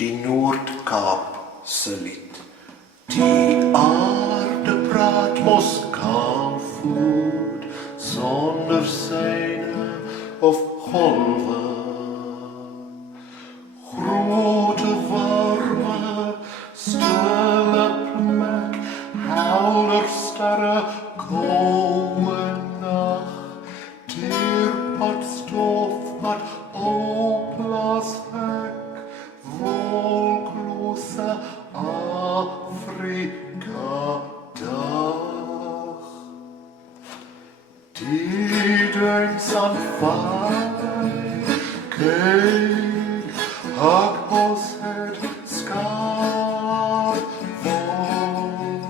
die Noord-Kaapse lied. Die aarde praat mos kaal voort, sonder syne of golwe. Grote warme, stille plek, helder sterre, koue nag, teerpad stof wat oplaswek, wolklose Afrika dag. Die duins aan vaai, kyk, hakbos het skaap vol,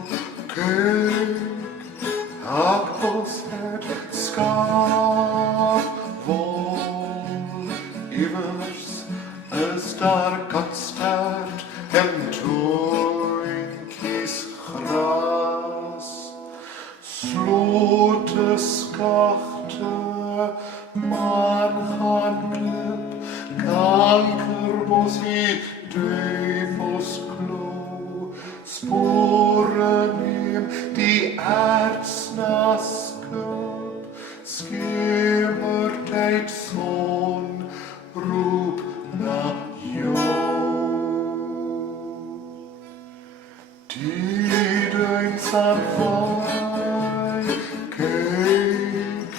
kyk, hakbos het skaap vol. Iewers is daar katstert en toentjies gras, slote skagte, maan gaan klip, kankerbossie, duivelsklou, spore neem die aards na skip, schemertyd son roep na jou. Die duins aan vaai, kyk,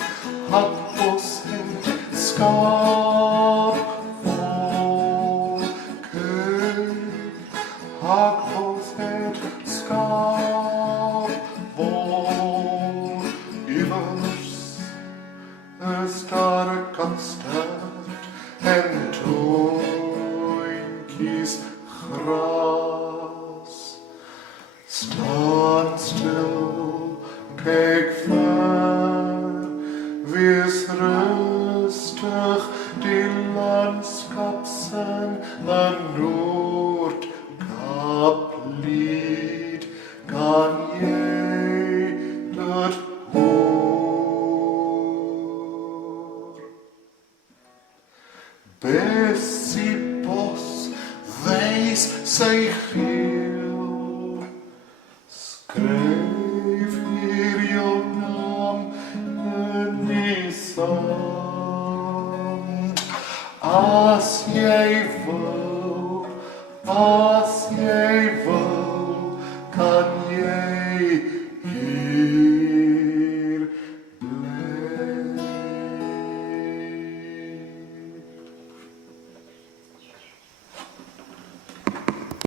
hakbos het skaap vol, kyk, hakbos het skaap vol. Iewers is daar 'n katstert en toentjies gras. Staan stil, kyk ver, wees rustig, die landskap sing 'n Noord-Kaaplied, kan jy dit hoor? Bessie bos wys sy geel, skryf hier jou naam in die sand. As jy wil,